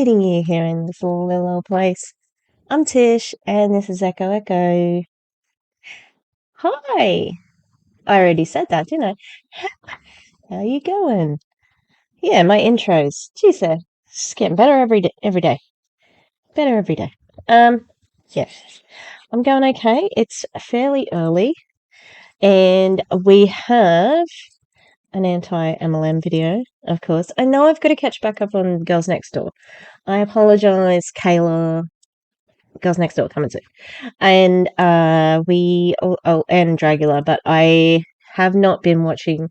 meeting you here in this little old place. I'm Tish, and this is Echo Echo. Hi! I already said that, didn't I? How you going? Yeah, my intros. Geez, they're just getting better every day. Every day, better every day. Yes, I'm going okay. It's fairly early, and we have an anti-MLM video, of course. I know I've got to catch back up on Girls Next Door. I apologize, Kayla. Girls Next Door coming soon. And and Dragula, but I have not been watching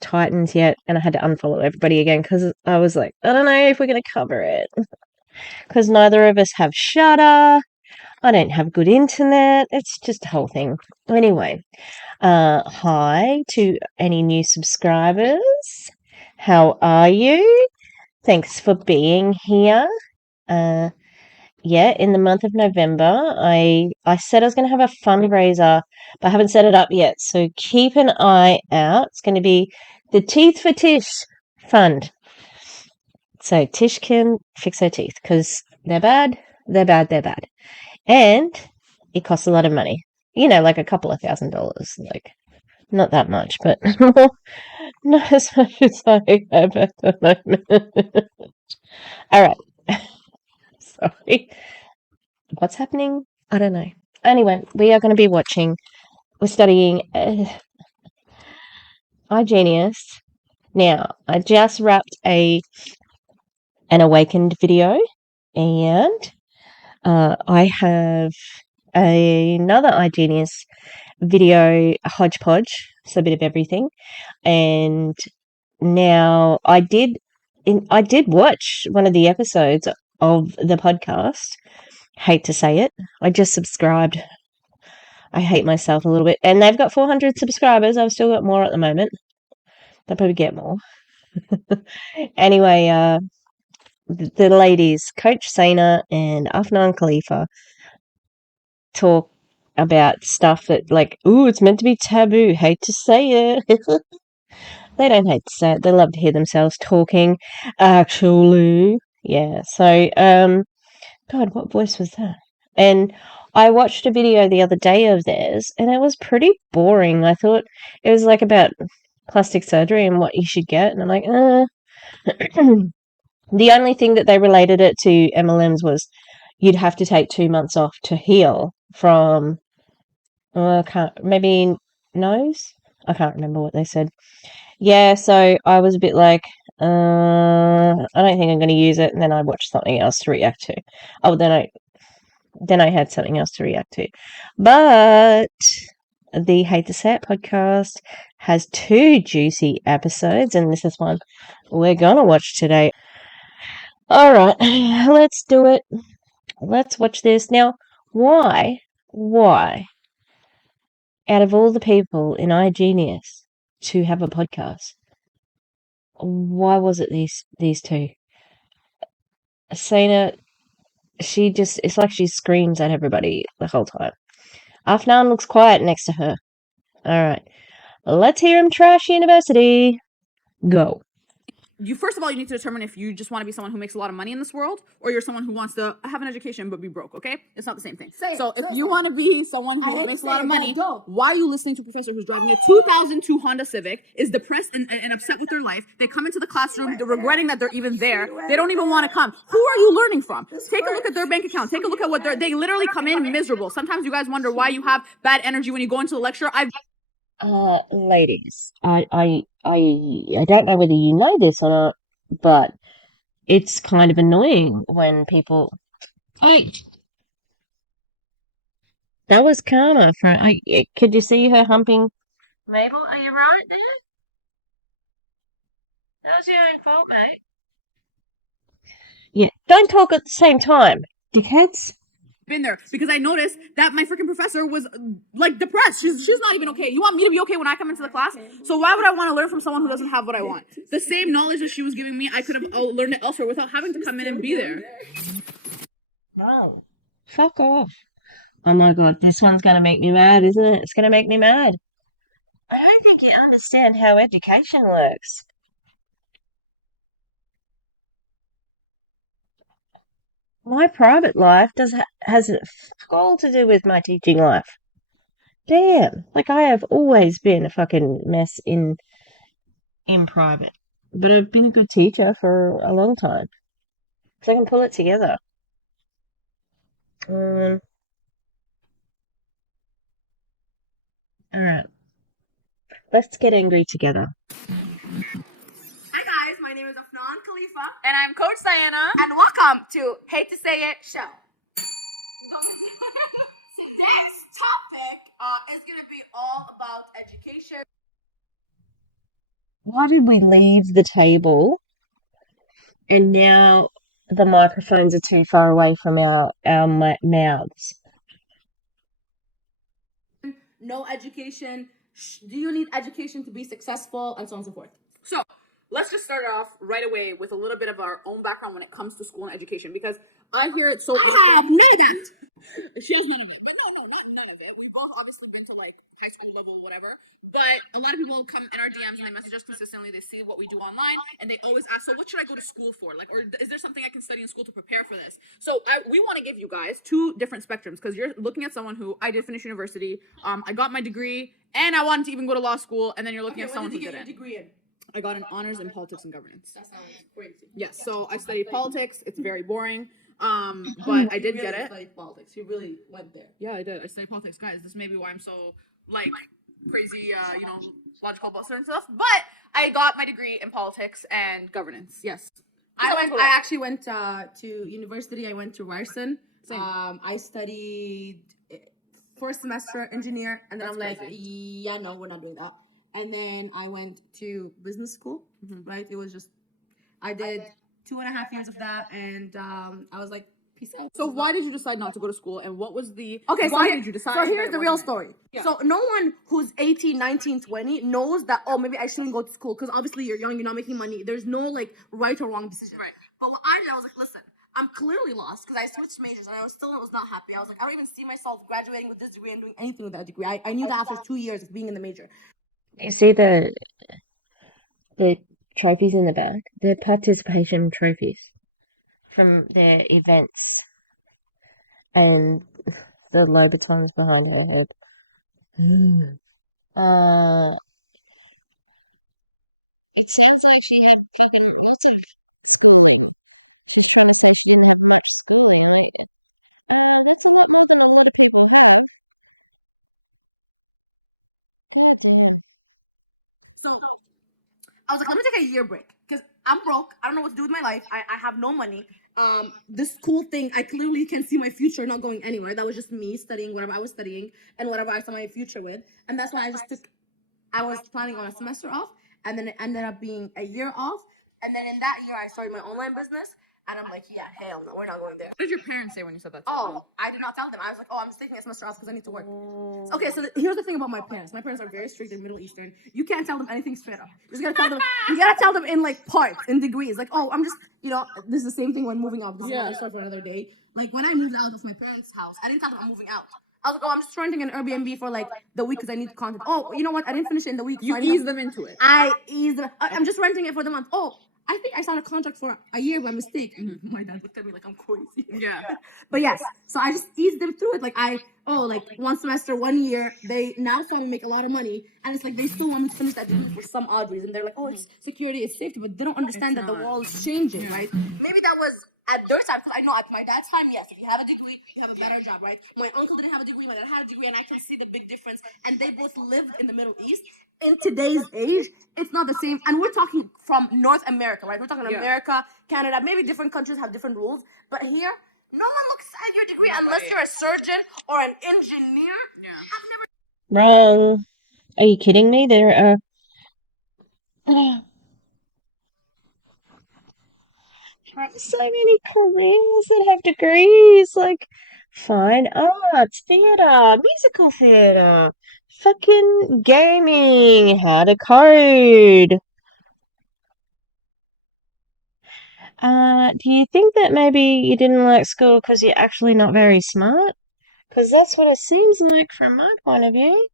Titans yet, and I had to unfollow everybody again because I was like, I don't know if we're going to cover it because neither of us have Shudder. I don't have good internet. It's just a whole thing. Anyway, hi to any new subscribers. How are you? Thanks for being here. Yeah, in the month of November, I said I was going to have a fundraiser, but I haven't set it up yet. So keep an eye out. It's going to be the Teeth for Tish Fund. So Tish can fix her teeth because they're bad, they're bad, they're bad. And it costs a lot of money. You know, like a couple of $1,000. Like, not that much, but not as much as I have at the moment. All right. Sorry. What's happening? I don't know. Anyway, we are going to be we're studying iGenius. Now, I just wrapped an Awakened video, and I have another iGenius video, a hodgepodge, so a bit of everything. And now I did watch one of the episodes of the podcast. Hate to say it. I just subscribed. I hate myself a little bit. And they've got 400 subscribers. I've still got more at the moment. They'll probably get more. Anyway, the ladies, Coach Sana and Afnan Khalifa, talk about stuff that, like, ooh, it's meant to be taboo. Hate to say it. They don't hate to say it. They love to hear themselves talking. Actually, yeah. So, God, what voice was that? And I watched a video the other day of theirs, and it was pretty boring. I thought it was like about plastic surgery and what you should get, and I'm like, The only thing that they related it to MLMs was you'd have to take 2 months off to heal from, maybe nose? I can't remember what they said. Yeah, so I was a bit like, I don't think I'm going to use it, and then I watched something else to react to. Oh, then I had something else to react to. But the Hate to Say It podcast has 2 juicy episodes, and this is one we're gonna watch today. All right, let's do it. Let's watch this. Now, why, out of all the people in iGenius to have a podcast, why was it these 2? Asena, it's like she screams at everybody the whole time. Afnan looks quiet next to her. All right, let's hear him trash university. Go. First of all, you need to determine if you just want to be someone who makes a lot of money in this world, or you're someone who wants to have an education but be broke, okay? It's not the same thing. So if you want to be someone who makes a lot of money, why are you listening to a professor who's driving a 2002 Honda Civic, is depressed and upset with their life? They come into the classroom, they're regretting that they're even there. They don't even want to come. Who are you learning from? Take a look at their bank account. Take a look at what they literally come in miserable. Sometimes you guys wonder why you have bad energy when you go into the lecture. Ladies, I don't know whether you know this or not, but it's kind of annoying when people. That was karma. Could you see her humping Mabel? Are you right there? That was your own fault, mate. Yeah. Don't talk at the same time, dickheads. Been there because I noticed that my freaking professor was like depressed. She's not even okay. You want me to be okay when I come into the class? So why would I want to learn from someone who doesn't have what I want? The same knowledge that she was giving me, I could have learned it elsewhere without having to come in and be there. Wow. Fuck off. Oh my god, this one's gonna make me mad, isn't it? It's gonna make me mad. I don't think you understand how education works. My private life has all to do with my teaching life. Damn, like I have always been a fucking mess in private, but I've been a good teacher for a long time, so I can pull it together. Um, all right, let's get angry together. Hi guys, my name is Afnan Khalifa, And I'm Coach Diana. and welcome to Hate to Say It Show. Today's topic is going to be all about education. Why did we leave the table and now the microphones are too far away from our mouths? No education. Do you need education to be successful, and so on and so forth? So let's just start off right away with a little bit of our own background when it comes to school and education, because I hear it so. I have none of that. She has none of it. But no, not none of it. We've all obviously been to like high school level, whatever. But a lot of people come in our DMs and they message us consistently. They see what we do online and they always ask, so what should I go to school for? Like, or is there something I can study in school to prepare for this? So we want to give you guys two different spectrums, because you're looking at someone who I did finish university. I got my degree and I wanted to even go to law school. And then you're looking at someone who didn't. Degree in? I got an honors in politics and governance. That sounds crazy. Yes, so I studied politics. It's very boring. But I did get it. Studied politics. You really went there. Yeah, I did. I studied politics, guys. This may be why I'm so like crazy, logical about certain stuff. But I got my degree in politics and governance. Yes. I actually went to university. I went to Ryerson. Same. I studied first semester engineer, and then That's I'm like, crazy. yeah, no, we're not doing that. And then I went to business school. Right? It was just I did 2.5 years of that, and I was like, peace out. So why did you decide not to go to school, and what was the Okay, why so did you decide? So that here's it the real wasn't it? story. Yeah. So no one who's 18, 19, 20 knows that, oh, maybe I shouldn't go to school, because obviously you're young, you're not making money. There's no like right or wrong decision. Right. But what I did, I was like, listen, I'm clearly lost because I switched majors and I was not happy. I was like, I don't even see myself graduating with this degree and doing anything with that degree. I knew that after 2 years of being in the major. You see the trophies in the back? They're participation trophies from their events and the Louboutins behind her head. It sounds like she had fucking So I was like, let me take a year break because I'm broke. I don't know what to do with my life. I have no money. This cool thing, I clearly can see my future not going anywhere. That was just me studying whatever I was studying and whatever I saw my future with. And that's why I was planning on a semester off, and then it ended up being a year off. And then in that year, I started my online business. And I'm like, yeah, hell no, we're not going there. What did your parents say when you said that? Oh, I did not tell them. I was like, oh, I'm just taking a semester off because I need to work. Okay, so here's the thing about my parents. My parents are very strict. They're Middle Eastern. You can't tell them anything straight up. You just gotta tell them. You gotta tell them in like parts, in degrees. Like, oh, I'm just, this is the same thing when moving out. This is another story for another day. Like when I moved out of my parents' house, I didn't tell them I'm moving out. I was like, oh, I'm just renting an Airbnb for like the week because I need content. Oh, you know what? I didn't finish it in the week. You so ease them into it. I ease them. I'm just renting it for the month. Oh, I think I signed a contract for a year by mistake. My dad looked at me like I'm crazy. Yeah. But yes, so I just eased them through it. Like like 1 semester, 1 year, they now saw me make a lot of money, and it's like they still want me to finish that degree for some odd reason. They're like, oh, it's security, it's safety, but they don't understand that the world is changing, right? Maybe that was at their time, because I know at my dad's time, yes, if you have a degree, you have a better job, right? My uncle didn't have a degree, my dad had a degree, and I can see the big difference. And they both lived in the Middle East. In today's age, it's not the same. And we're talking from North America, right? We're talking America, Canada. Maybe different countries have different rules, but here, no one looks at your degree unless you're a surgeon or an engineer. Yeah. Wrong. Are you kidding me? There are so many careers that have degrees, like fine arts, theatre, musical theatre, fucking gaming, how to code. Do you think that maybe you didn't like school because you're actually not very smart? Because that's what it seems like from my point of view.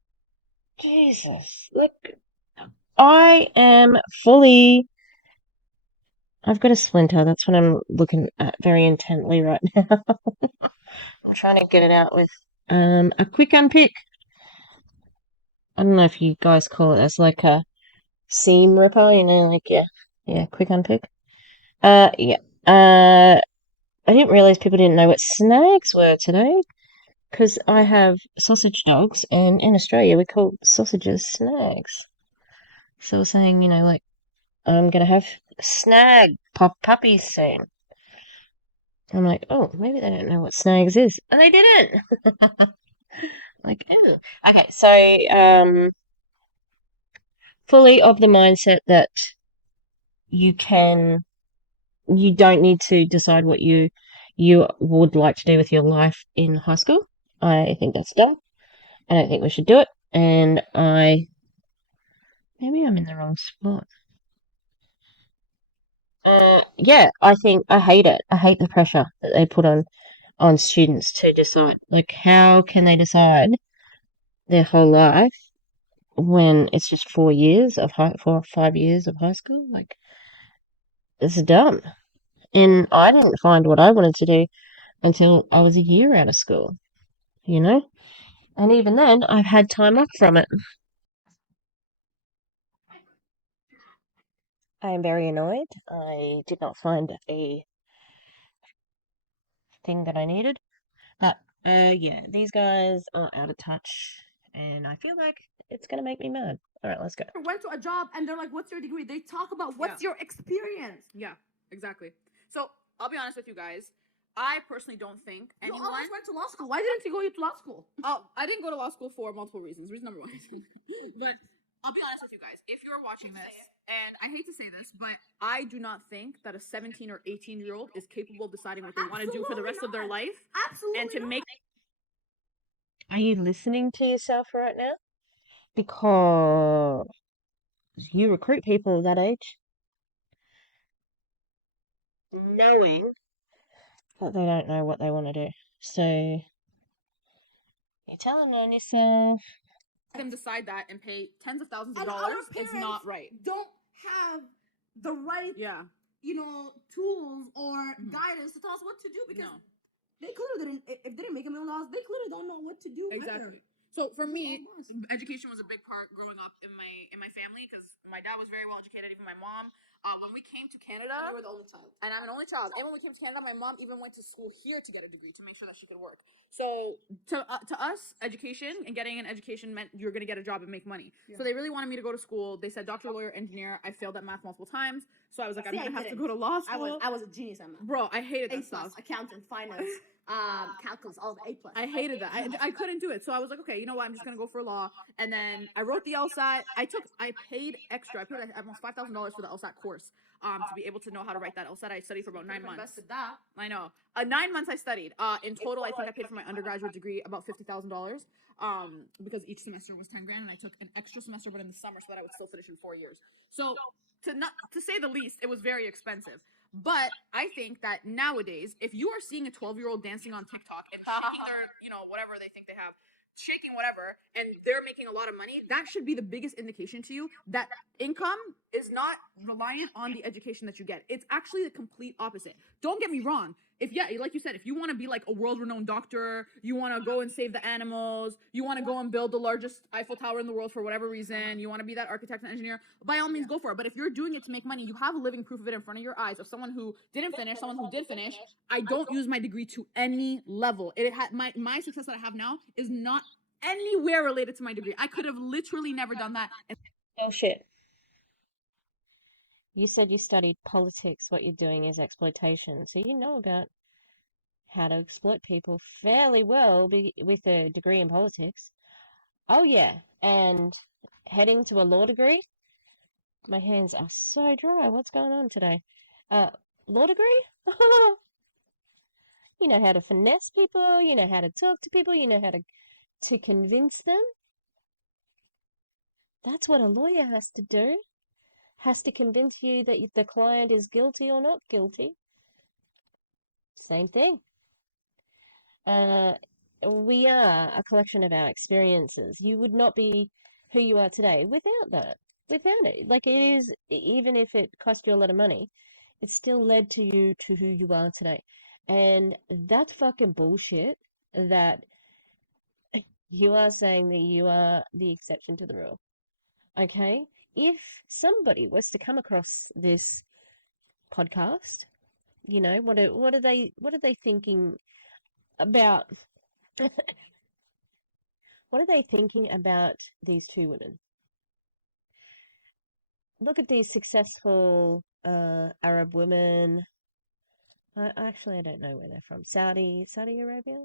Jesus, look, I am fully I've got a splinter. That's what I'm looking at very intently right now. I'm trying to get it out with a quick unpick. I don't know if you guys call it as like a seam ripper, like yeah, quick unpick. Yeah. I didn't realize people didn't know what snags were today, because I have sausage dogs, and in Australia we call sausages snags. So we're saying, like, I'm gonna have snag puppies soon. I'm like, oh, maybe they don't know what snags is, and they didn't. Like, oh, okay. So, fully of the mindset that you don't need to decide what you would like to do with your life in high school. I think that's dumb. I don't think we should do it. And maybe I'm in the wrong spot. Yeah, I think I hate it. I hate the pressure that they put on students to decide. Like, how can they decide their whole life when it's just 4 or 5 years of high school? Like, it's dumb. And I didn't find what I wanted to do until I was a year out of school, you know? And even then, I've had time off from it. I am very annoyed. I did not find a thing that I needed. But, yeah, these guys are out of touch, and I feel like it's gonna make me mad. All right, let's go. Went to a job and they're like, "What's your degree?" They talk about what's your experience. Yeah, exactly. So I'll be honest with you guys. I personally don't think You anyone. almost went to law school. Why didn't you go to law school? Oh, I didn't go to law school for multiple reasons. Reason number one. But I'll be honest with you guys. If you're watching this, and I hate to say this, but I do not think that a 17 or 18-year-old is capable of deciding what they want to do for the rest of their life. Absolutely. And to not. make. Are you listening to yourself right now? Because you recruit people of that age knowing that they don't know what they want to do. So you're telling on yourself. them decide that and pay tens of thousands of And our dollars is parents not right. Don't have the right, Yeah. tools or Mhm. guidance to tell us what to do because No. they clearly didn't. If they didn't make a million dollars, they clearly don't know what to do. Exactly. So for me, Almost. education was a big part growing up in my family because my dad was very well educated, even my mom. When we came to Canada, You were the only child. and I'm an only child, and when we came to Canada, my mom even went to school here to get a degree to make sure that she could work. So to us, education and getting an education meant you're going to get a job and make money. Yeah. So they really wanted me to go to school. They said doctor, lawyer, engineer. I failed at math multiple times, so I was like, See, I'm going I to have to didn't. go to law school. I was a genius at math. Bro, I hated A that stuff. plus, accounting, finance, calculus, all of A plus. I hated that. I couldn't do it. So I was like, okay, you know what? I'm just gonna go for law. And then I wrote the LSAT. I paid extra. I paid like almost $5,000 for the LSAT course to be able to know how to write that LSAT. I studied for about 9 months. Invested that. I know. 9 months I studied. In total, I think I paid for my undergraduate degree about $50,000. Because each semester was 10 grand, and I took an extra semester, but in the summer, so that I would still finish in 4 years. So to say the least, it was very expensive. But I think that nowadays, if you are seeing a 12-year-old dancing on TikTok and shaking their, whatever they think they have, shaking whatever, and they're making a lot of money, that should be the biggest indication to you that income is not reliant on the education that you get. It's actually the complete opposite. Don't get me wrong. Like you said, if you want to be like a world-renowned doctor, you want to go and save the animals, you want to go and build the largest Eiffel Tower in the world for whatever reason, you want to be that architect and engineer, by all means go for it. But if you're doing it to make money, you have a living proof of it in front of your eyes of someone who didn't finish, someone who did finish. I don't use my degree to any level. It had my success that I have now is not anywhere related to my degree. I could have literally never done that. Bullshit. You said you studied politics. What you're doing is exploitation. So you know about how to exploit people fairly well with a degree in politics. Oh, yeah. And heading to a law degree? My hands are so dry. What's going on today? Law degree? You know how to finesse people. You know how to talk to people. You know how to convince them. That's what a lawyer has to do. Has to convince you that the client is guilty or not guilty. Same thing. We are a collection of our experiences. You would not be who you are today without that. Without it. Like, it is, even if it cost you a lot of money, It still led to you to who you are today. And that's fucking bullshit that you are saying that you are the exception to the rule. Okay? If somebody was to come across this podcast, you know, what are they thinking about what are they thinking about these two women? Look at these successful Arab women. Actually, I don't know where they're from. Saudi Arabia?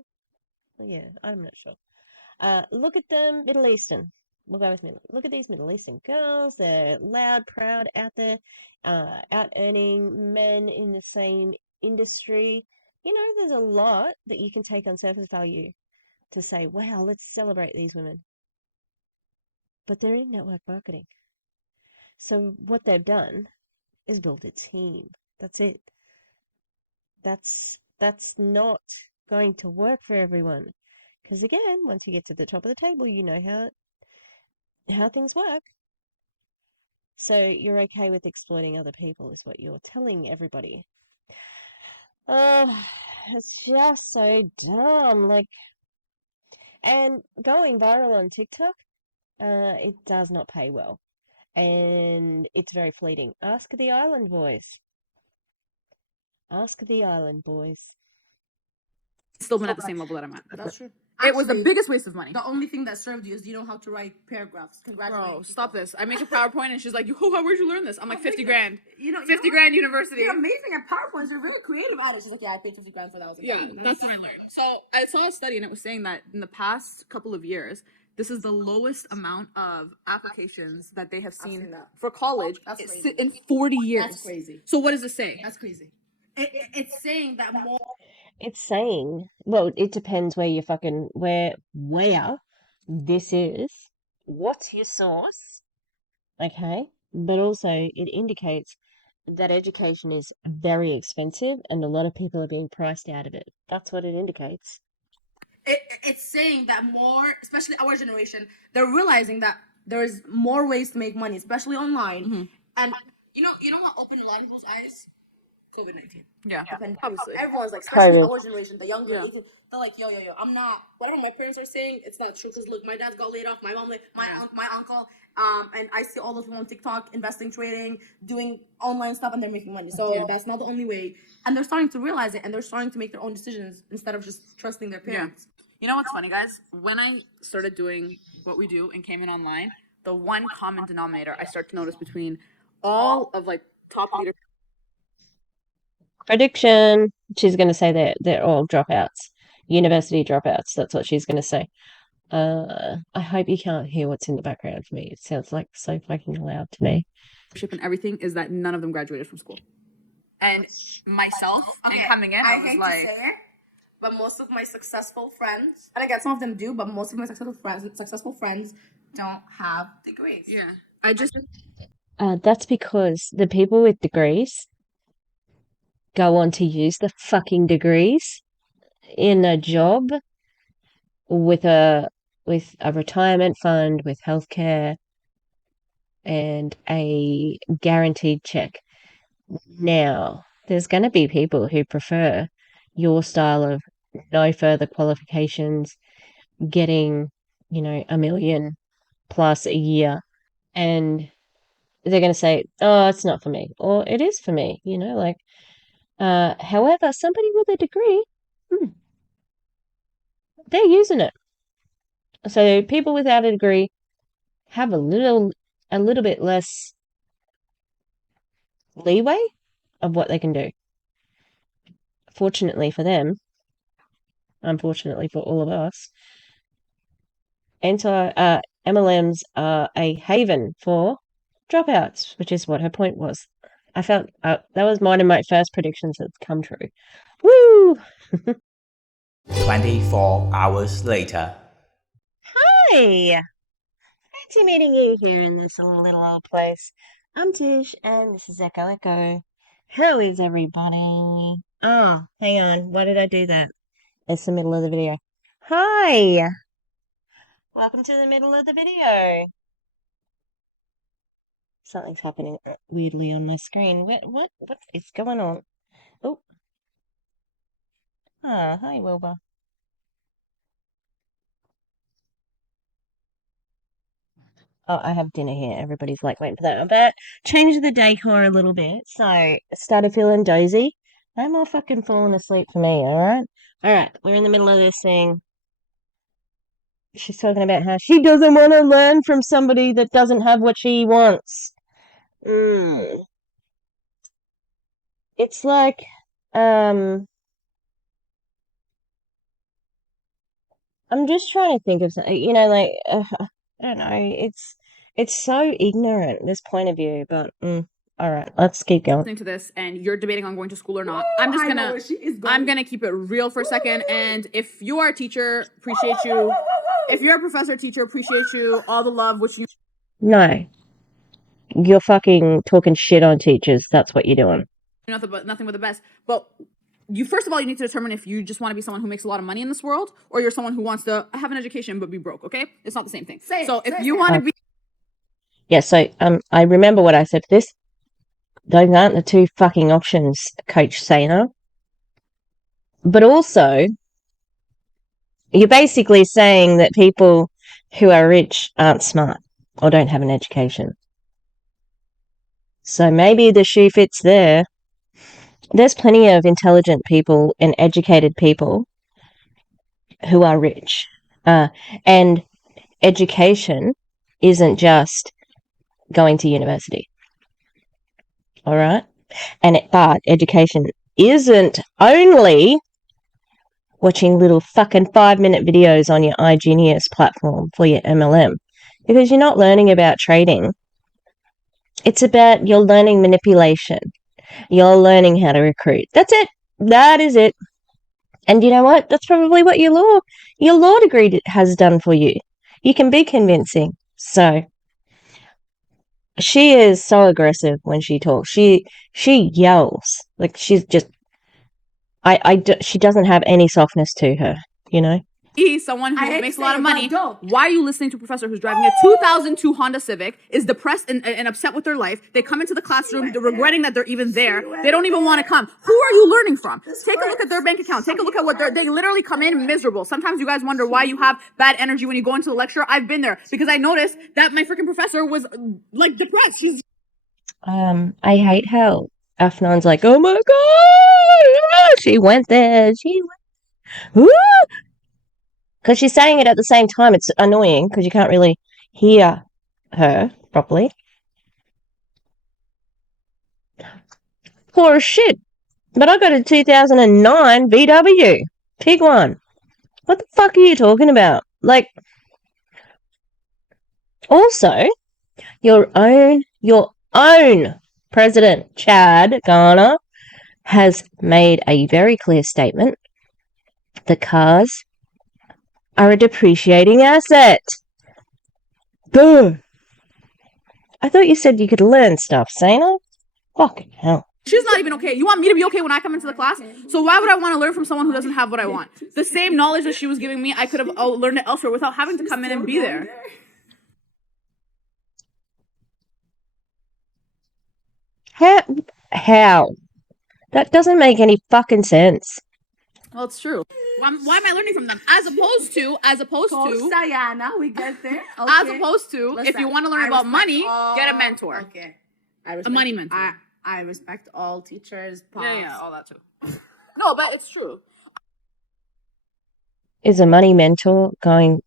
Yeah, I'm not sure. Look at them, Middle Eastern. We'll go with Middle. Look at these Middle Eastern girls. They're loud, proud, out there, out earning men in the same industry. You know, there's a lot that you can take on surface value to say, wow, let's celebrate these women. But they're in network marketing. So what they've done is build a team. That's it. That's not going to work for everyone. Because again, once you get to the top of the table, you know how things work. So you're okay with exploiting other people is what you're telling everybody. Oh, it's just so dumb. Like, and going viral on TikTok, it does not pay well. And it's very fleeting. Ask the Island Boys. Ask the Island Boys. Still been at the same level that I'm at. That's true. It was the Actually, biggest waste of money. the only thing that served you is you know how to write paragraphs. Bro, Congratulations. stop this. I make a PowerPoint and she's like, oh, where'd you learn this? I'm like, 50 grand. You know, 50 grand university. You're amazing at PowerPoints. You're really creative at it. She's like, yeah, I paid 50 grand for that. I was like, Yeah, that's what I learned. So I saw a study and it was saying that in the past couple of years, this is the lowest amount of applications that they have seen seen that. for college That's crazy. in 40 years. That's crazy. So what does it say? That's crazy. It's saying that more. It's saying, well, it depends where you fucking where this is. What's your source? Okay, but also it indicates that education is very expensive and a lot of people are being priced out of it. That's what it indicates. It's saying that more, especially our generation, they're realizing that there's more ways to make money, especially online. And you know what opened a lot of people's eyes? COVID-19. Yeah, Obviously. Everyone's like, especially COVID. our generation, the younger, Yeah. 18, they're like, yo, I'm not, whatever my parents are saying, it's not true. Because look, my dad got laid off, my mom, my uncle, and I see all those people on TikTok investing, trading, doing online stuff, and they're making money. So that's not the only way. And they're starting to realize it, and they're starting to make their own decisions instead of just trusting their parents. You know what's funny, guys? When I started doing what we do and came in online, the one common denominator I start to notice between all of like top leaders. Prediction. She's going to say they're all dropouts, university dropouts. That's what she's going to say. I hope you can't hear what's in the background for me. It sounds like so fucking loud to me. And everything is that none of them graduated from school. And myself, coming in, I was hate like, to say it, but most of my successful friends, and again, some of them do, but most of my successful friends don't have degrees. yeah, I just That's because the people with degrees go on to use the fucking degrees in a job with a retirement fund, with healthcare, and a guaranteed check. Now, there's going to be people who prefer your style of no further qualifications, getting, $1 million plus a year, and they're going to say, oh, it's not for me, or it is for me, however, somebody with a degree, they're using it. So people without a degree have a little bit less leeway of what they can do. Fortunately for them, unfortunately for all of us, MLMs are a haven for dropouts, which is what her point was. I felt that was one of my first predictions that's come true. Woo! 24 hours later. Hi! Fancy meeting you here in this little old place. I'm Tish, and this is Echo Echo. How is everybody? Oh, hang on. Why did I do that? It's the middle of the video. Hi! Welcome to the middle of the video. Something's happening weirdly on my screen. What is going on? Oh, hi, Wilbur. Oh, I have dinner here. Everybody's like waiting for that. But change the decor a little bit. So started feeling dozy. No more fucking falling asleep for me, alright? Alright, we're in the middle of this thing. She's talking about how she doesn't want to learn from somebody that doesn't have what she wants. It's like, I'm just trying to think of something, like, I don't know, it's so ignorant, this point of view, but, alright, let's keep going. Listening to this and you're debating on going to school or not, I'm gonna keep it real for a second. And if you are a teacher, appreciate you. If you're a professor, teacher, appreciate you. All the love which you. No. You're fucking talking shit on teachers. That's what you're doing. Nothing but the best. But you, first of all, you need to determine if you just want to be someone who makes a lot of money in this world, or you're someone who wants to have an education but be broke. Okay, it's not the same thing. So if you want to be. Yeah. So I remember what I said for this. Those aren't the two fucking options, Coach Sainer. But also, you're basically saying that people who are rich aren't smart or don't have an education. So maybe the shoe fits there. There's plenty of intelligent people and educated people who are rich. And education isn't just going to university. All right? But education isn't only watching little fucking 5-minute videos on your iGenius platform for your MLM, because you're not learning about trading. It's about you're learning manipulation. You're learning how to recruit. That's it. That is it. And you know what? That's probably what your law degree has done for you. You can be convincing. So she is so aggressive when she talks. She yells. Like she's just she doesn't have any softness to her, you know? Someone who makes a lot of money. Why are you listening to a professor who's driving a 2002 Honda Civic, is depressed and upset with their life? They come into the classroom, they're regretting that they're even there. They don't even want to come. Who are you learning from? Take a look at their bank account. Take a look at what they literally come in miserable. Sometimes you guys wonder why you have bad energy when you go into the lecture. I've been there because I noticed that my freaking professor was like depressed. She's I hate how Afnan's like, oh my god, she went there. Because she's saying it at the same time. It's annoying because you can't really hear her properly. Poor as shit. But I got a 2009 VW Tiguan. What the fuck are you talking about? Like, also, your own President Chad Garner has made a very clear statement that cars are a depreciating asset. Duh. I thought you said you could learn stuff, Sana. Fucking hell. She's not even okay. You want me to be okay when I come into the class? So why would I want to learn from someone who doesn't have what I want? The same knowledge that she was giving me, I could have learned it elsewhere without having to come in and be there. How? That doesn't make any fucking sense. Well, it's true. Why am I learning from them? As opposed to, Sayana, we get there. Okay. As opposed to, if you want to learn about money, get a mentor. Okay. A money mentor. I respect all teachers. Yeah, all that too. No, but it's true. Is a money mentor going...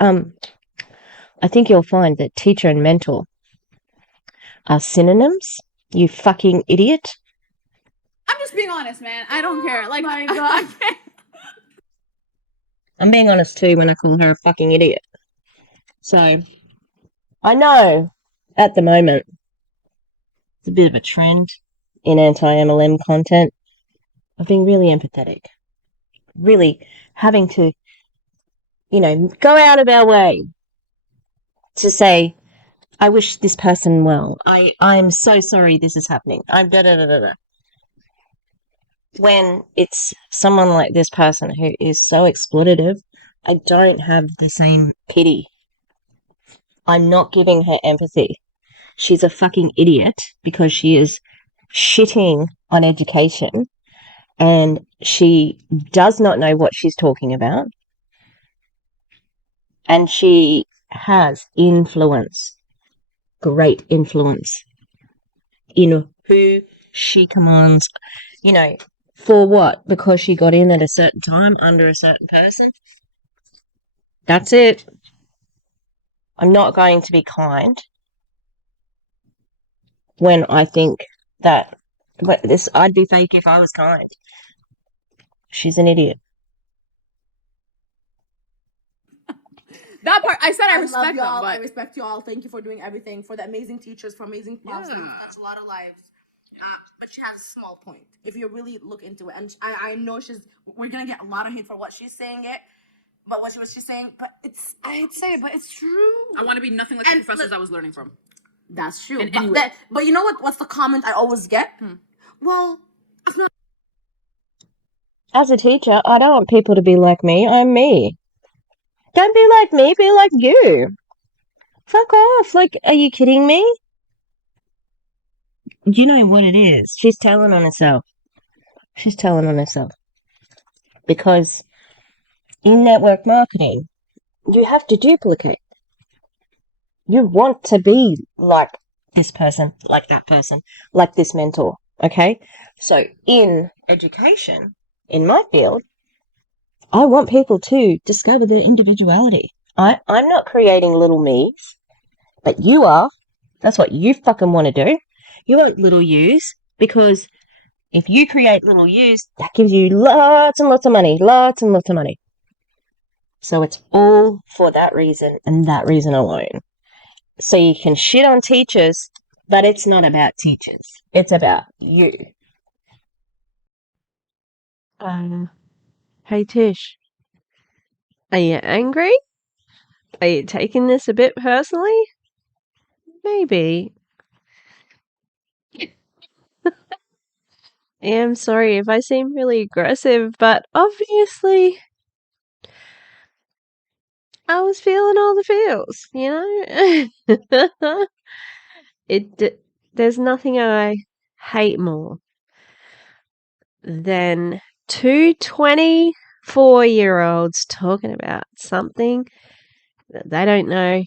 I think you'll find that teacher and mentor are synonyms. You fucking idiot. I'm just being honest, man. I don't care. Like, my God. I'm being honest too when I call her a fucking idiot. So, I know at the moment it's a bit of a trend in anti-MLM content of being really empathetic. Really having to, go out of our way to say, I wish this person well. I'm so sorry this is happening. I'm da da da da da. When it's someone like this person who is so exploitative, I don't have the same pity. I'm not giving her empathy. she's a fucking idiot because she is shitting on education and she does not know what she's talking about. And she has influence, great influence in who she commands, you know, for what? Because she got in at a certain time under a certain person. That's it. I'm not going to be kind when I think that, but this, I'd be fake if I was kind. She's an idiot. That part, I said I love respect them, y'all. I but respect you all. Thank you for doing everything, for the amazing teachers, for amazing positive. That's a lot of lives. But she has a small point. If you really look into it, and I know we're gonna get a lot of hate for what she's saying but what she's saying, but I hate to say it, but it's true. I want to be nothing like the professors I was learning from. That's true. And anyway. But you know what? What's the comment I always get? Well, As a teacher, I don't want people to be like me. I'm me. Don't be like me, be like you. Fuck off. Like, are you kidding me? You know what it is. She's telling on herself. She's telling on herself. Because in network marketing, you have to duplicate. You want to be like this person, like that person, like this mentor. Okay? So in education, in my field, I want people to discover their individuality. I'm not creating little me's, but you are. That's what you fucking want to do. You want little yous, because if you create little yous, that gives you lots and lots of money, lots and lots of money. So it's all for that reason and that reason alone. So you can shit on teachers, but it's not about teachers. It's about you. Hey Tish, are you angry? Are you taking this a bit personally? Maybe. Yeah, I'm sorry if I seem really aggressive, but obviously I was feeling all the feels, you know? There's nothing I hate more than two 24-year-olds talking about something that they don't know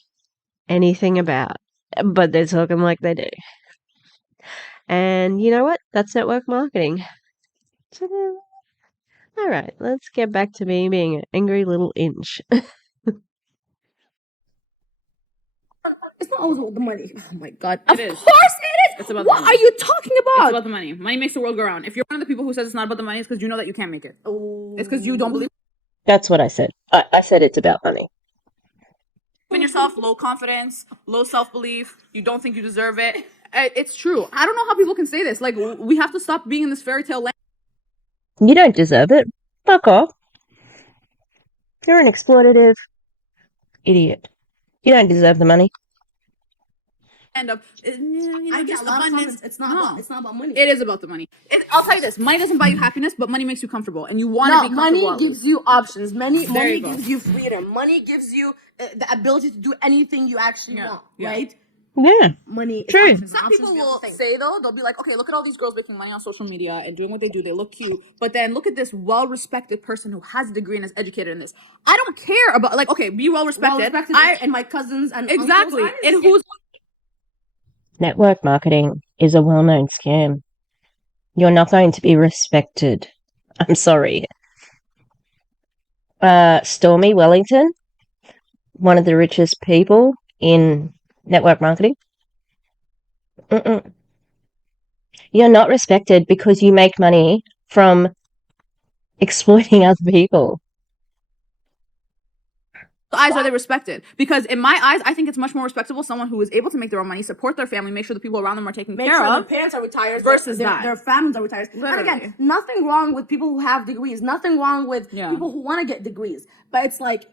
anything about, but they're talking like they do. And you know what? That's network marketing. So, all right, let's get back to me being an angry little inch. it's not always about the money. Oh my god! It Of is. course it is. It's about What the money. are you talking It's about? about the money. Money makes the world go round. If you're one of the people who says it's not about the money, it's because you know that you can't make it. It's because you don't believe That's what I said. I said it's about money. in yourself, low confidence, low self-belief, you don't think you deserve it. It's true. I don't know how people can say this. Like, we have to stop being in this fairy tale land. You don't deserve it. Fuck off. You're an exploitative idiot. You don't deserve the money. End up, you know, I get just a lot of abundance. comments. It's not about money. It is about the money. I'll tell you this: money doesn't buy you happiness, but money makes you comfortable, and you want to be comfortable. Money gives you options. Money you go. gives you freedom. Money gives you the ability to do anything you actually want. Yeah. Right? Yeah. Money. Is True. options. Some people will say, though, they'll be like, okay, look at all these girls making money on social media and doing what they do. They look cute. But then look at this well-respected person who has a degree and is educated in this. I don't care about, like, okay, be well-respected. And my cousins and Exactly. uncles, And who's... Network marketing is a well-known scam. You're not going to be respected. I'm sorry. Stormy Wellington, one of the richest people in network marketing. You're not respected because you make money from exploiting other people. eyes are they respected? Because in my eyes, I think it's much more respectable someone who is able to make their own money, support their family, make sure the people around them are taken Make care sure of. their parents are retired versus their families are retired. And Literally. again, nothing wrong with people who have degrees. Nothing wrong with Yeah. people who want to get degrees. But it's like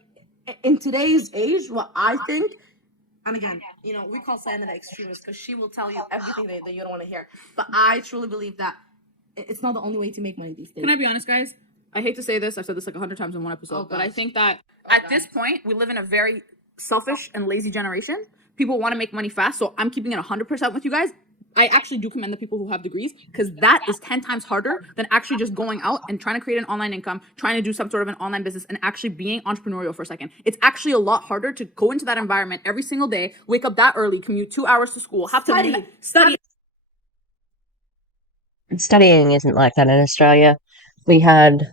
in today's age, what I think. And again, you know, we call Sana the extremist because she will tell you everything that you don't want to hear. But I truly believe that it's not the only way to make money these days. Can I be honest, guys? I hate to say this. I've said this like 100 times in one episode, but I think that at this point, we live in a very selfish and lazy generation. People want to make money fast. So I'm keeping it 100% with you guys. I actually do commend the people who have degrees, because that is 10 times harder than actually just going out and trying to create an online income, trying to do some sort of an online business, and actually being entrepreneurial for a second. It's actually a lot harder to go into that environment every single day, wake up that early, commute 2 hours to school, have to study. Studying isn't like that in Australia. We had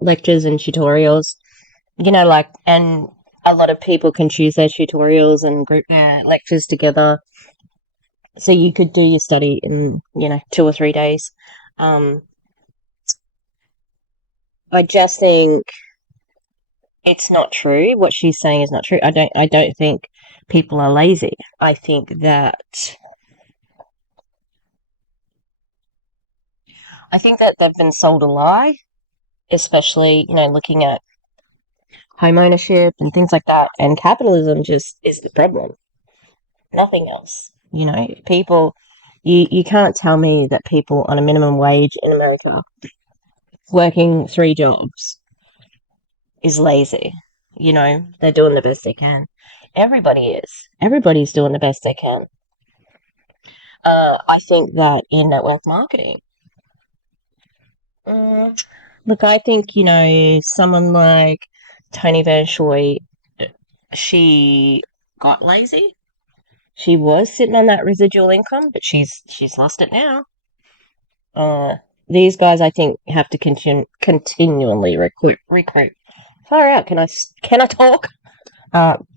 lectures and tutorials, like, and a lot of people can choose their tutorials and group their lectures together. So you could do your study in, 2 or 3 days. I just think it's not true. What she's saying is not true. I don't think people are lazy. I think that they've been sold a lie, especially, looking at home ownership and things like that. And capitalism just is the problem. Nothing else. People, you can't tell me that people on a minimum wage in America working 3 jobs is lazy. They're doing the best they can. Everybody is. Everybody's doing the best they can. I think that in network marketing, look, I think, someone like Tony Van Shoy, she got lazy. She was sitting on that residual income, but she's lost it now. These guys, I think, have to continually recruit. Far out. Can I talk?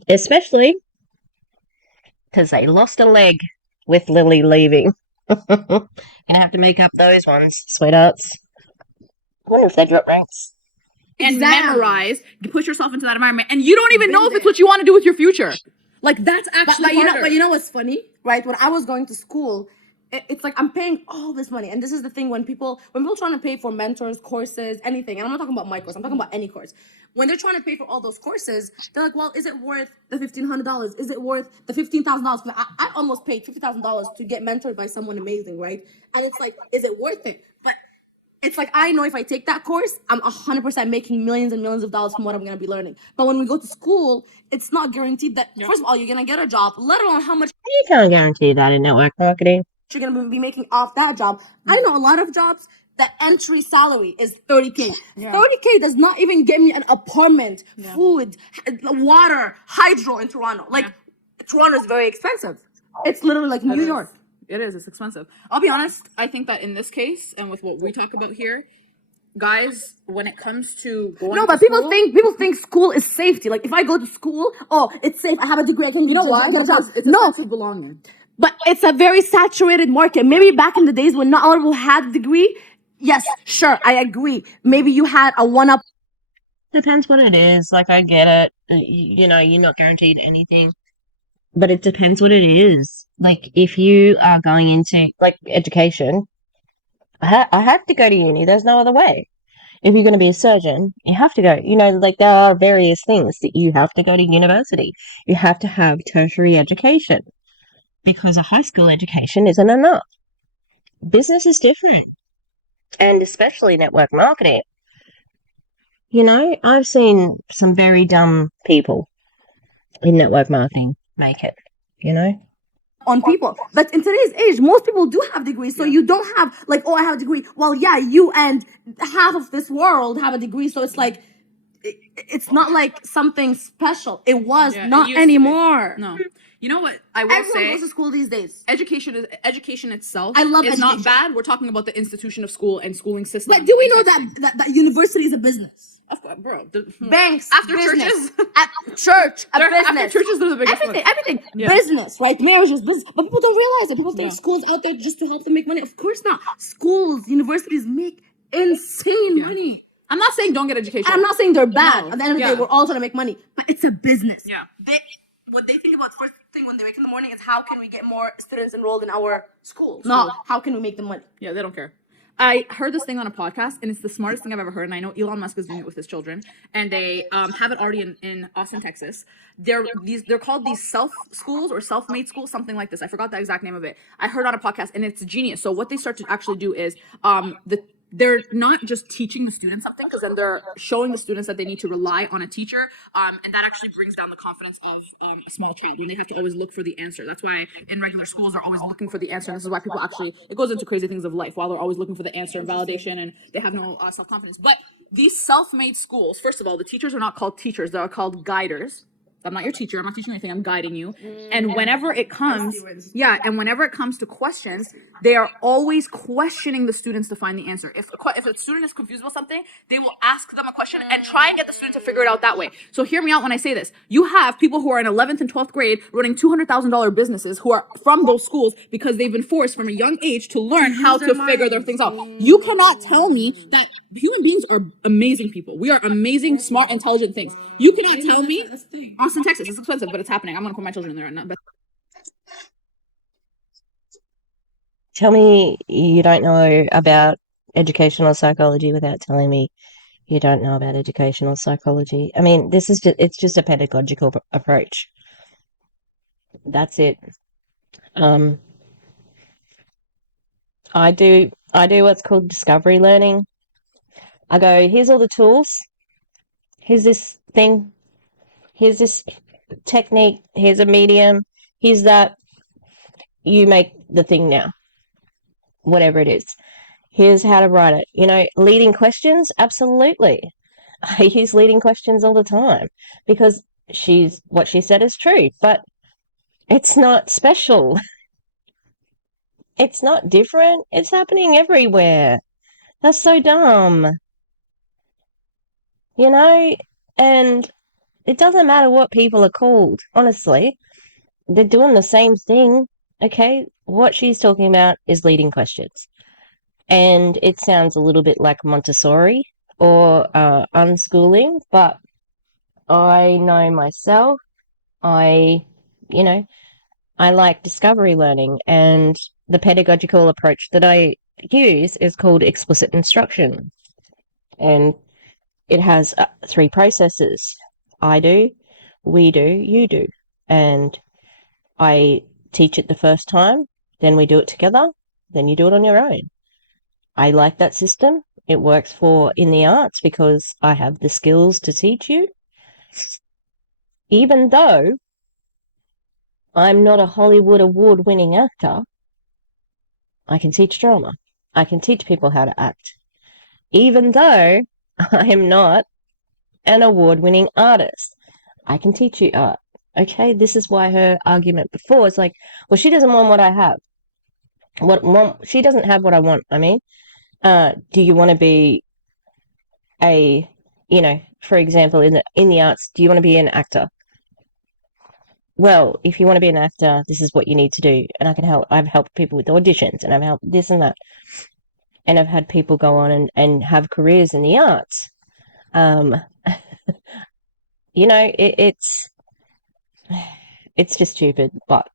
Especially because they lost a leg with Lily leaving. Gonna have to make up those ones, sweethearts. I wonder if they drop ranks. And memorize, you push yourself into that environment, and you don't even know if it's what you want to do with your future. Like, that's actually harder. But you know what's funny, right? When I was going to school, it's like I'm paying all this money, and this is the thing when people trying to pay for mentors, courses, anything, and I'm not talking about my course, I'm talking about any course. When they're trying to pay for all those courses, they're like, well, is it worth the $1,500? Is it worth the $15,000? I almost paid $50,000 to get mentored by someone amazing, right? And it's like, is it worth it? But it's like, I know if I take that course, I'm 100% making millions and millions of dollars from what I'm going to be learning. But when we go to school, it's not guaranteed that, first of all, you're going to get a job, let alone how much You can't guarantee that in network marketing. you're going to be making off that job. I know a lot of jobs, the entry salary is $30K. $30K does not even get me an apartment, food, water, hydro in Toronto. Like, Toronto is very expensive. It's literally like New York. It is. It's expensive. I'll be honest. I think that in this case, and with what we talk about here, guys, when it comes to going to people school, think school is safety. Like, if I go to school, oh, it's safe. I have a degree. I can, get a job. It's belonging. But it's a very saturated market. Maybe back in the days when not a lot of people had a degree, yes, sure, I agree. Maybe you had a one-up. Depends what it is. Like, I get it. You're not guaranteed anything. But it depends what it is. Like, if you are going into, like, education, I have to go to uni. There's no other way. If you're going to be a surgeon, you have to go. Like, there are various things that you have to go to university. You have to have tertiary education. Because a high school education isn't enough. Business is different. And especially network marketing. I've seen some very dumb people in network marketing make it, On people. But in today's age, most people do have degrees. So you don't have like, oh, I have a degree. Well, yeah, you and half of this world have a degree. So it's like, it's not like something special. It was not anymore. No. You know what I will Everyone say? goes to school these days. Education itself. I love is not education. bad. We're talking about the institution of school and schooling system. But do we know that university is a business? Bro, Banks, after business. churches, At church, a business. after churches, they're the biggest Everything. Yeah. Business, right? Marriage is business. But people don't realize it. People think school's out there just to help them make money. Of course not. Schools, universities make insane money. I'm not saying don't get education. And I'm not saying they're bad. No. At the end of the day, we're all trying to make money. But it's a business. Yeah. What they think about first thing when they wake in the morning is how can we get more students enrolled in our schools? Not how can we make them money. Yeah, they don't care. I heard this thing on a podcast, and it's the smartest thing I've ever heard. And I know Elon Musk is doing it with his children, and they have it already in Austin, Texas. They're called these self schools or self-made schools, something like this. I forgot the exact name of it. I heard on a podcast, and it's genius. So what they start to actually do is they're not just teaching the students something, because then they're showing the students that they need to rely on a teacher, and that actually brings down the confidence of a small child when they have to always look for the answer. That's why in regular schools they're always looking for the answer, and this is why people actually, it goes into crazy things of life while they're always looking for the answer and validation, and they have no self-confidence. But these self-made schools, first of all, the teachers are not called teachers, they are called guiders. I'm not your teacher. I'm not teaching anything. I'm guiding you. And whenever it comes, whenever it comes to questions, they are always questioning the students to find the answer. If a student is confused about something, they will ask them a question and try and get the student to figure it out that way. So hear me out when I say this. You have people who are in 11th and 12th grade running $200,000 businesses who are from those schools because they've been forced from a young age to learn how to figure their things out. You cannot tell me that human beings are amazing people. We are amazing, smart, intelligent things. You cannot tell me Austin, Texas. It's expensive, but it's happening. I'm gonna put my children there. But Tell me you don't know about educational psychology without telling me you don't know about educational psychology. I mean, it's just a pedagogical approach. That's it. I do what's called discovery learning. I go, here's all the tools. Here's this thing. Here's this technique. Here's a medium. Here's that. You make the thing now. Whatever it is. Here's how to write it. Leading questions, absolutely. I use leading questions all the time because what she said is true, but it's not special. It's not different. It's happening everywhere. That's so dumb. And it doesn't matter what people are called, honestly. They're doing the same thing, okay? What she's talking about is leading questions. And it sounds a little bit like Montessori or unschooling, but I know myself, I like discovery learning, and the pedagogical approach that I use is called explicit instruction. And it has 3 processes. I do, we do, you do. And I teach it the first time, then we do it together, then you do it on your own. I like that system. It works in the arts because I have the skills to teach you. Even though I'm not a Hollywood award-winning actor, I can teach drama. I can teach people how to act. Even though I am not an award-winning artist, I can teach you art. Okay, this is why her argument before is like, well, she doesn't want what I have. She doesn't have what I want. I mean, do you want to be for example, in the arts, do you want to be an actor? Well, if you want to be an actor, this is what you need to do. And I can help. I've helped people with auditions, and I've helped this and that. And I've had people go on and have careers in the arts. It's just stupid, but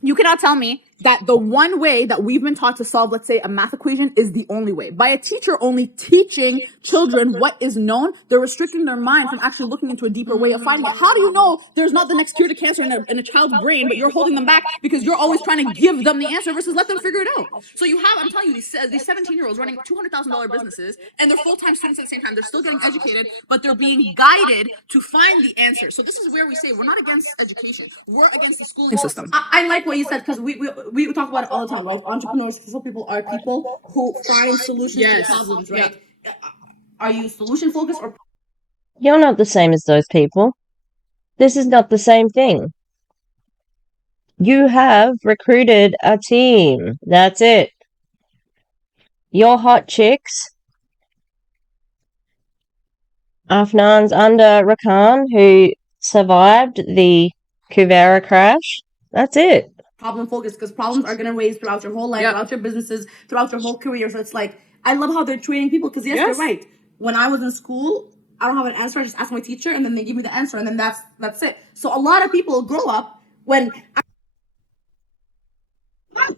you cannot tell me that the one way that we've been taught to solve, let's say, a math equation is the only way. By a teacher only teaching children what is known, they're restricting their mind from actually looking into a deeper way of finding it. How do you know there's not the next cure to cancer in a child's brain, but you're holding them back because you're always trying to give them the answer versus let them figure it out? So I'm telling you, these 17-year-olds running $200,000 businesses, and they're full-time students at the same time. They're still getting educated, but they're being guided to find the answer. So this is where we say we're not against education. We're against the schooling system. I like what you said because we talk about it all the time. Like entrepreneurs, successful people are people who find solutions to problems, right? Are you solution focused or? you're not the same as those people. This is not the same thing. You have recruited a team. That's it. Your hot chicks, Afnan's under Rakan, who survived the Kuvera crash. That's it. Problem focused, because problems are going to raise throughout your whole life, throughout your businesses, throughout your whole career. So it's like, I love how they're training people because yes, you're right. When I was in school, I don't have an answer. I just ask my teacher and then they give me the answer and then that's it. So a lot of people grow up when. I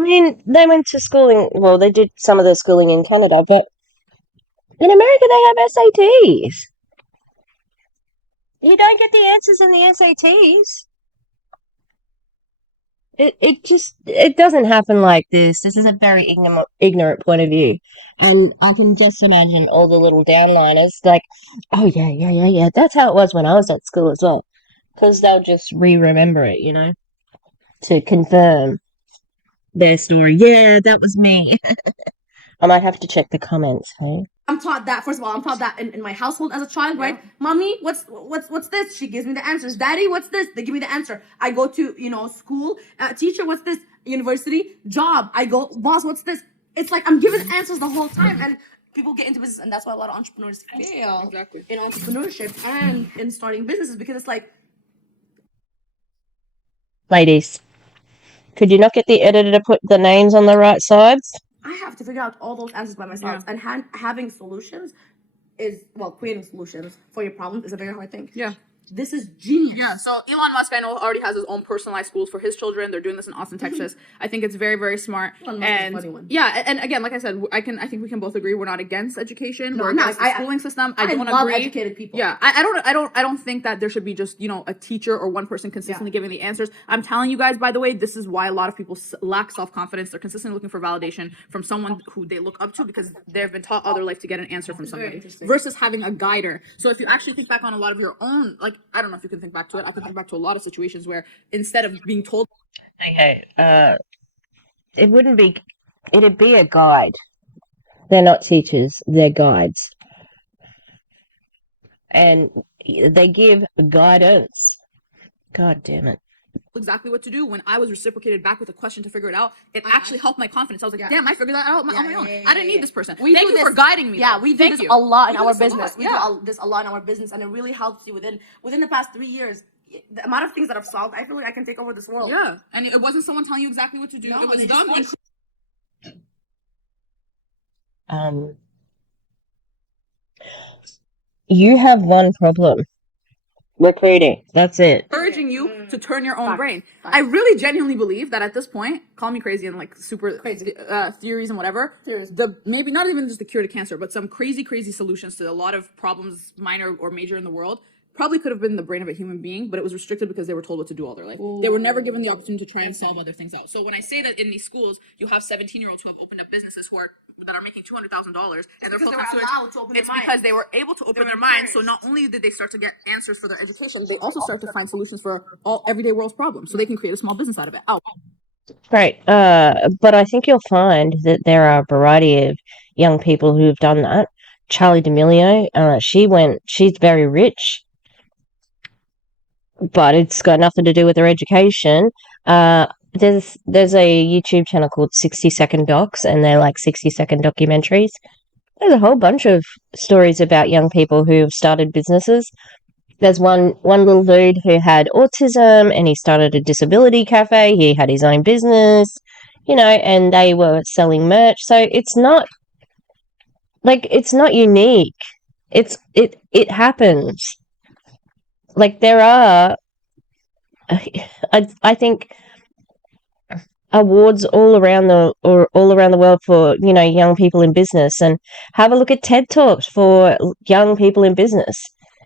mean, they went to schooling. Well, they did some of their schooling in Canada, but in America they have SATs. You don't get the answers in the SATs. it doesn't happen like this. This is a very ignorant point of view. And I can just imagine all the little downliners like, oh yeah. That's how it was when I was at school as well. Because they'll just remember it, to confirm their story. Yeah, that was me. I might have to check the comments, hey? I'm taught that. First of all, I'm taught that in my household as a child, right? Mommy, what's this? She gives me the answers. Daddy, what's this? They give me the answer. I go to school. Teacher, what's this? University. Job. I go. Boss, what's this? It's like I'm given answers the whole time, and people get into business, and that's why a lot of entrepreneurs fail Exactly. in entrepreneurship and in starting businesses, because it's like, Ladies, could you not get the editor to put the names on the right sides? I have to figure out all those answers by myself, and having solutions creating solutions for your problems is a very hard thing. Yeah. This is genius. Yeah, so Elon Musk, I know, already has his own personalized schools for his children. They're doing this in Austin, Texas. I think it's very, very smart. Elon Musk is a funny one. Yeah, and again, like I said, I think we can both agree we're not against education. No, we're I'm not. against the schooling system. I don't love agree. educated people. Yeah, I don't think that there should be just a teacher or one person consistently giving the answers. I'm telling you guys, by the way, this is why a lot of people lack self-confidence. They're consistently looking for validation from someone who they look up to because they've been taught all their life to get an answer from somebody versus having a guider. So if you actually think back on a lot of your own, like, I don't know if you can think back to it. I can think back to a lot of situations where instead of being told, Okay, it'd be a guide. They're not teachers, they're guides. And they give guidance. God damn it. exactly what to do, when I was reciprocated back with a question to figure it out, it actually helped my confidence. I was like, damn, I figured that out on my own. I didn't need this person. Thank you for guiding me. Yeah, we do this a lot in our business. We Yeah. do this a lot in our business, and it really helps you within the past 3 years. The amount of things that I've solved, I feel like I can take over this world. Yeah, and it wasn't someone telling you exactly what to do. No, It was they done. just You have one problem. Recruiting. That's it. Encouraging you to turn your own brain. I really genuinely believe that at this point, call me crazy and like super crazy theories and whatever. Maybe not even just the cure to cancer, but some crazy solutions to a lot of problems, minor or major in the world, probably could have been the brain of a human being, but it was restricted because they were told what to do all their life. They were never given the opportunity to try and solve other things out. So when I say that in these schools, you have 17-year-olds who have opened up businesses that are making $200,000 and they're full-time students, it's because they were able to open their minds. So not only did they start to get answers for their education, they also start to find solutions for all everyday world's problems. So they can create a small business out of it. Great. But I think you'll find that there are a variety of young people who have done that. Charlie D'Amelio, she's very rich, but it's got nothing to do with her education. There's a YouTube channel called 60-Second Docs, and they're like 60-second documentaries. There's a whole bunch of stories about young people who have started businesses. There's one little dude who had autism, and he started a disability cafe. He had his own business, and they were selling merch. So it's not unique. It happens. Like there are, I think, awards all around the world for young people in business, and have a look at TED Talks for young people in business.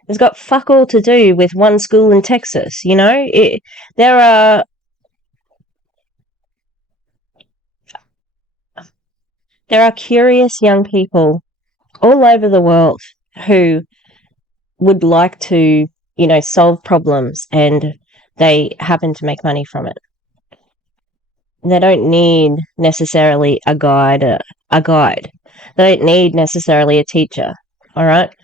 It's got fuck all to do with one school in Texas. There are curious young people all over the world who would like to solve problems, and they happen to make money from it. They don't need necessarily a guide. They don't need necessarily a teacher. All right,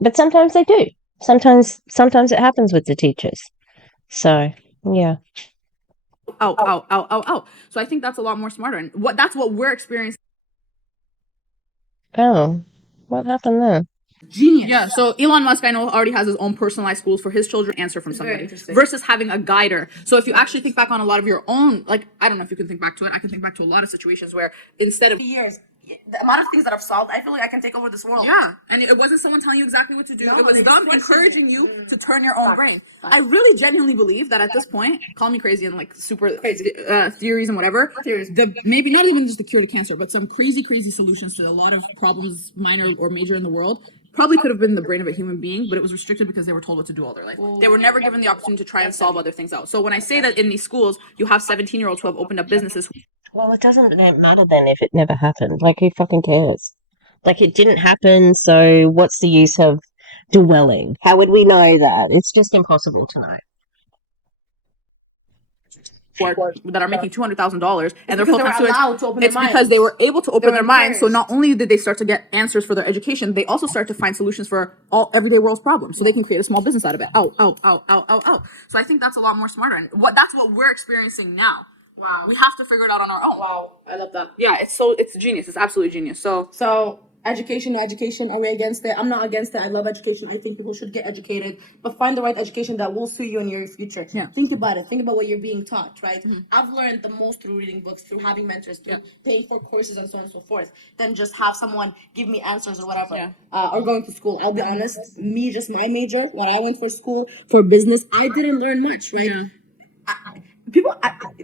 but sometimes they do. Sometimes it happens with the teachers. So yeah. Ow. So I think that's a lot more smarter, and that's what we're experiencing. Oh, what happened there? Genius. Yeah, so Elon Musk, I know, already has his own personalized schools for his children. Answer from somebody versus having a guider. So if you actually think back on a lot of your own, like, I don't know if you can think back to it. I can think back to a lot of situations where instead of years, the amount of things that I've solved, I feel like I can take over this world. Yeah, and it wasn't someone telling you exactly what to do. It was them encouraging you to turn your own brain. I really genuinely believe that at this point, call me crazy and like super crazy theories and whatever. Maybe not even just the cure to cancer, but some crazy solutions to a lot of problems, minor or major in the world, probably could have been the brain of a human being, but it was restricted because they were told what to do all their life. They were never given the opportunity to try and solve other things out. So when I say that in these schools, you have 17-year-olds who have opened up businesses. Well, it doesn't matter then if it never happened. Like, who fucking cares? Like, it didn't happen, so what's the use of dwelling? How would we know that? It's just impossible to know. That are making $200,000 and they're because they full-time were students. allowed to open their It's because they were able to open were their minds. So encouraged. not only did they start to get answers for their education, they also start to find solutions for all everyday world's problems. So they can create a small business out of it. So I think that's a lot more smarter. And that's what we're experiencing now. Wow. We have to figure it out on our own. Wow, I love that. Yeah, it's genius. It's absolutely genius. So education, are we against it? I'm not against it. I love education. I think people should get educated, but find the right education that will suit you in your future. Yeah. Think about it. Think about what you're being taught, right? I've learned the most through reading books, through having mentors, through paying for courses and so on and so forth, than just have someone give me answers or whatever. Yeah. Or going to school. I'll be honest, me, just my major, when I went for school for business, I didn't learn much, right?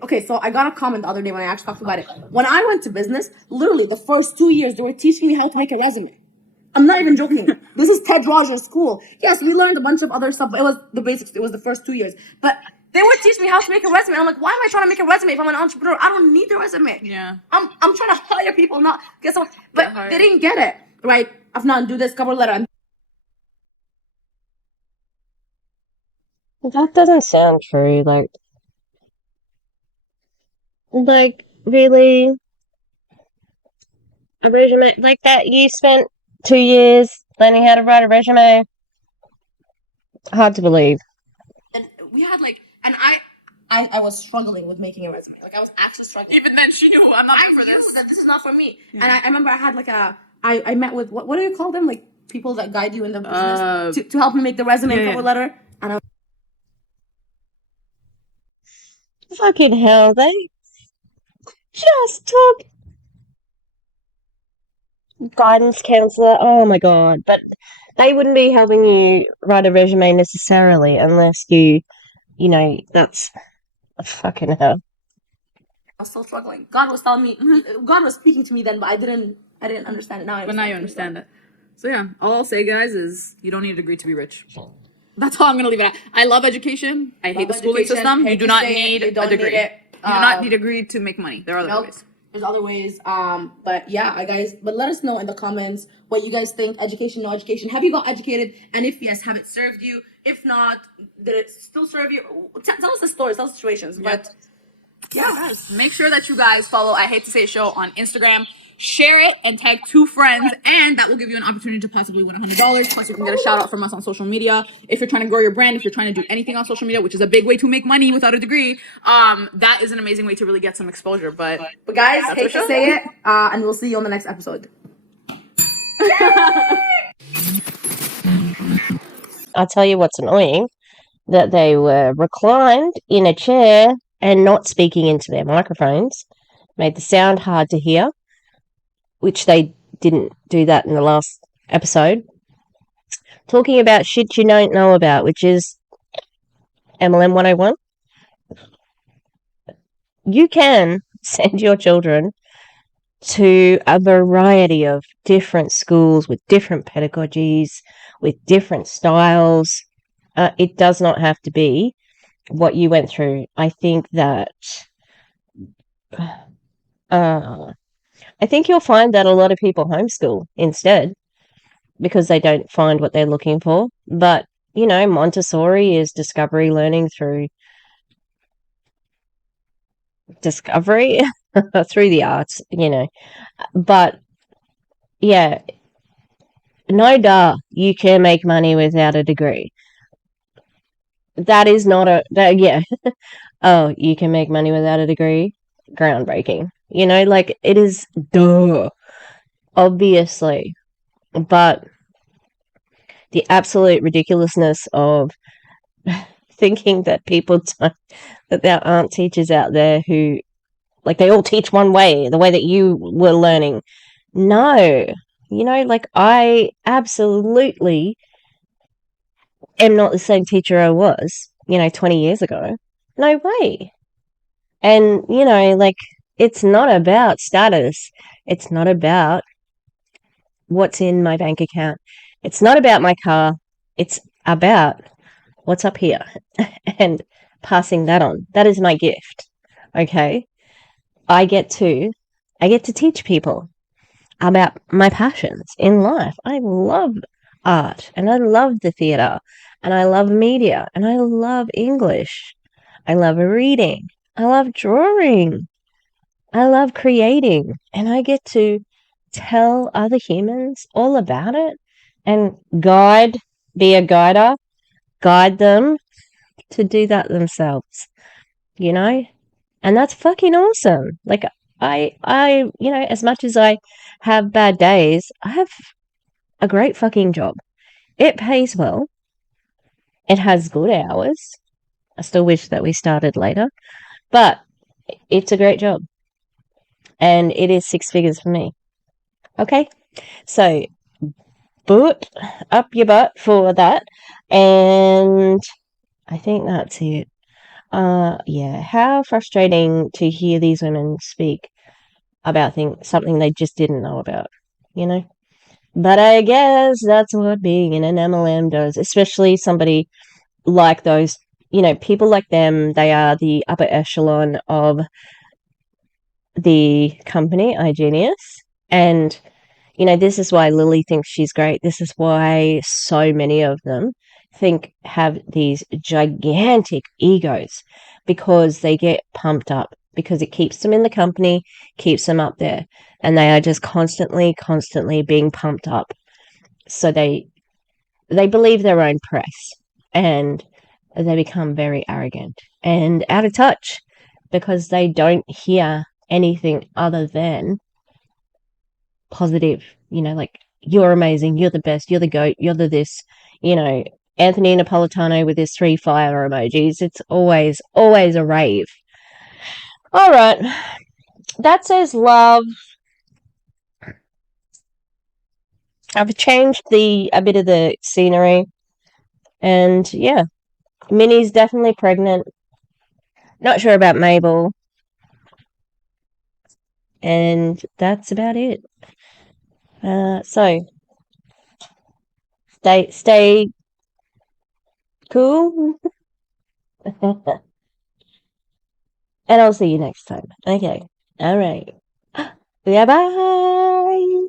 Okay, so I got a comment the other day when I actually talked about it. When I went to business, literally the first 2 years, they were teaching me how to make a resume. I'm not even joking. This is Ted Rogers' school. Yes, we learned a bunch of other stuff, but it was the basics. It was the first 2 years. But they would teach me how to make a resume. I'm like, why am I trying to make a resume if I'm an entrepreneur? I don't need a resume. Yeah. I'm trying to hire people, not get someone. But hired. they didn't get it, right? Afnan, do this cover letter. That doesn't sound true. Like really, a resume like that? You spent 2 years learning how to write a resume? Hard to believe. And we had and I was struggling with making a resume. Like I was actually struggling. Even then, she knew I'm not here for knew this. that this is not for me. And I remember I had I met with what do you call them? Like people that guide you in the business to help me make the resume and cover letter. And I Fucking hell, they just took guidance counselor. Oh my god! But they wouldn't be helping you write a resume necessarily unless that's fucking hell. was still struggling. God was telling me, God was speaking to me then, but I didn't understand it. Now I understand. But now you understand it. So yeah, all I'll say, guys, is you don't need a degree to be rich. That's all I'm gonna leave it at. I love education. I hate the schooling education. system. Hate You do to not say it, need you a don't degree. need it. You do not need a degree to make money. There are other Nope. ways. There's other ways. But yeah, guys. But let us know in the comments what you guys think. Education, no education. Have you got educated? And if yes, have it served you? If not, did it still serve you? Tell us the stories, tell us the situations. But Yeah, guys, make sure that you guys follow I Hate to Say It Show on Instagram. Share it and tag 2 friends, and that will give you an opportunity to possibly win $100. Plus, you can get a shout out from us on social media. If you're trying to grow your brand, if you're trying to do anything on social media, which is a big way to make money without a degree, that is an amazing way to really get some exposure. But guys, That's hate for to sure. say it. And we'll see you on the next episode. I'll tell you what's annoying, that they were reclined in a chair and not speaking into their microphones. Made the sound hard to hear, which they didn't do that in the last episode. Talking about shit you don't know about, which is MLM 101. You can send your children to a variety of different schools with different pedagogies, with different styles. It does not have to be what you went through. I think that I think you'll find that a lot of people homeschool instead because they don't find what they're looking for. But, Montessori is discovery learning through discovery through the arts, But, yeah, no duh, you can make money without a degree. That is not yeah. Oh, you can make money without a degree? Groundbreaking. It is duh. Obviously. But the absolute ridiculousness of thinking that that there aren't teachers out there who, they all teach one way, the way that you were learning. No. I absolutely am not the same teacher I was, 20 years ago. No way. And, it's not about status. It's not about what's in my bank account. It's not about my car. It's about what's up here and passing that on. That is my gift. Okay. I get to teach people about my passions in life. I love art and I love the theatre and I love media and I love English. I love reading. I love drawing. I love creating. And I get to tell other humans all about it and be a guider, guide them to do that themselves, you know? And that's fucking awesome. Like, as much as I have bad days, I have a great fucking job. It pays well. It has good hours. I still wish that we started later, but it's a great job. And it is 6 figures for me. Okay? So, boot up your butt for that. And I think that's it. Yeah, how frustrating to hear these women speak about something they just didn't know about, you know? But I guess that's what being in an MLM does, especially somebody like those, people like them. They are the upper echelon of the company, iGenius. And, this is why Lily thinks she's great. This is why so many of them have these gigantic egos, because they get pumped up, because it keeps them in the company, keeps them up there, and they are just constantly being pumped up. So they believe their own press, and they become very arrogant and out of touch, because they don't hear anything other than positive, like, you're amazing, you're the best, you're the goat, you're the this, Anthony Napolitano with his 3 fire emojis. It's always a rave. All right. That says love. I've changed a bit of the scenery. And yeah, Minnie's definitely pregnant. Not sure about Mabel. And that's about it. So stay cool. And I'll see you next time. Okay. All right. Bye bye.